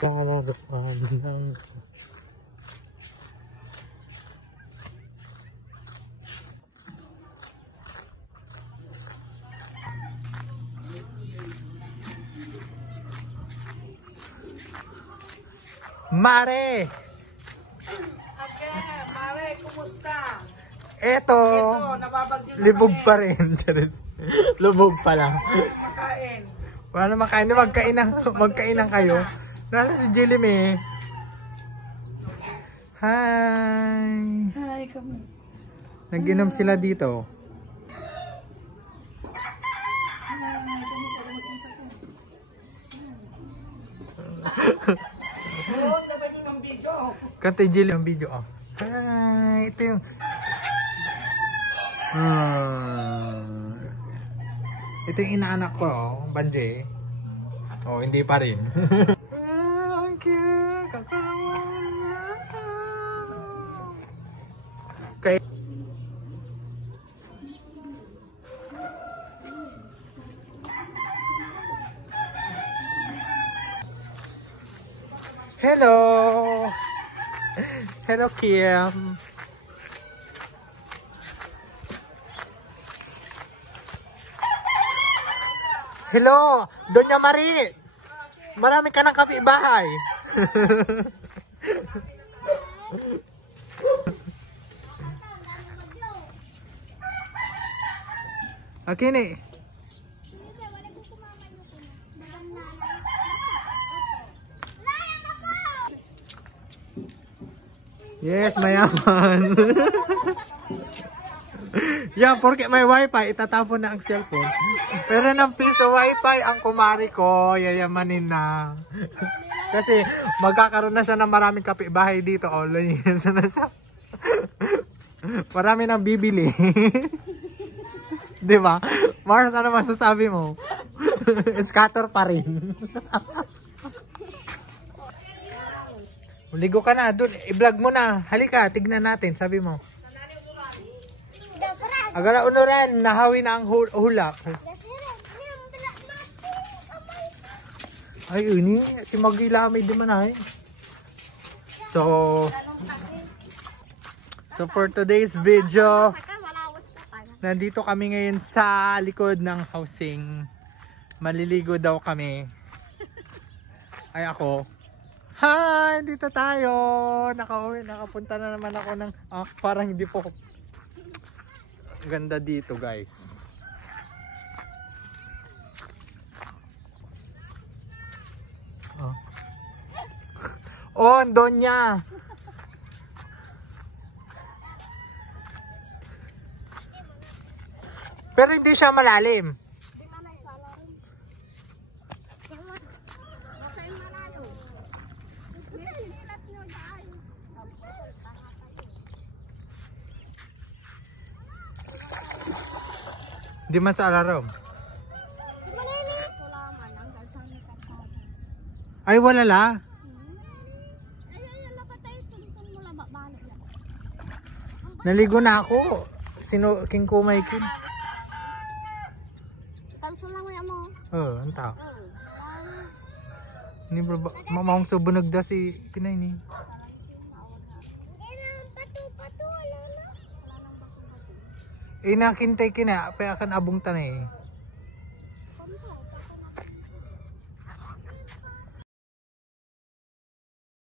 Larawan ng... Mare! Okay, Mare, kumusta? Eto, Nababagyo na libog kami. pa rin. Lubog pa lang. Makain. Wala na makain. Magkainan kayo. Nasa si Jilime. Hi! Hi, kami. Nag-inom sila dito. Suot na ba yun ang video? Kantay Jilime ang video. Oh. Hi! Ito yung... Ito yung inaanak ko, oh, Banje. Oh, hindi pa rin. Ang cute! Kakarawan! Okay. Hello! Hello, Kim! Hello, Doña Marie. Marami ka ng kapitbahay. Okay ni. Yes, mayaman. Yan, porque may wifi, itatapon na ang cellphone. Pero ng piso wifi ang kumari ko, yayamanin na. Kasi magkakaroon na siya ng maraming kapitbahay dito. O, linisan na siya. Marami nang bibili. Diba? Mars, ano masasabi mo? Scatter pa rin. Ligo ka na, dun. I-vlog mo na. Halika, tignan natin, sabi mo. Agala unuran, nahawi na ang hulak. Ay, uni, si Magila may di man ay. So for today's video, nandito kami ngayon sa likod ng housing. Maliligo daw kami. Ay ako. Hi, dito tayo. Nakapunta na naman ako ng parang hindi po ganda dito, guys. Oh, Donya. Pero hindi siya malalim. Di man sa alarm. Ay, wala la. Naligo na ako. Sino king kumay kin? Talso lang mo. Oh, anta. Ni bro, mamang subunag da si Pinay ni. Eh nakintay kina, pa akan abong tanay.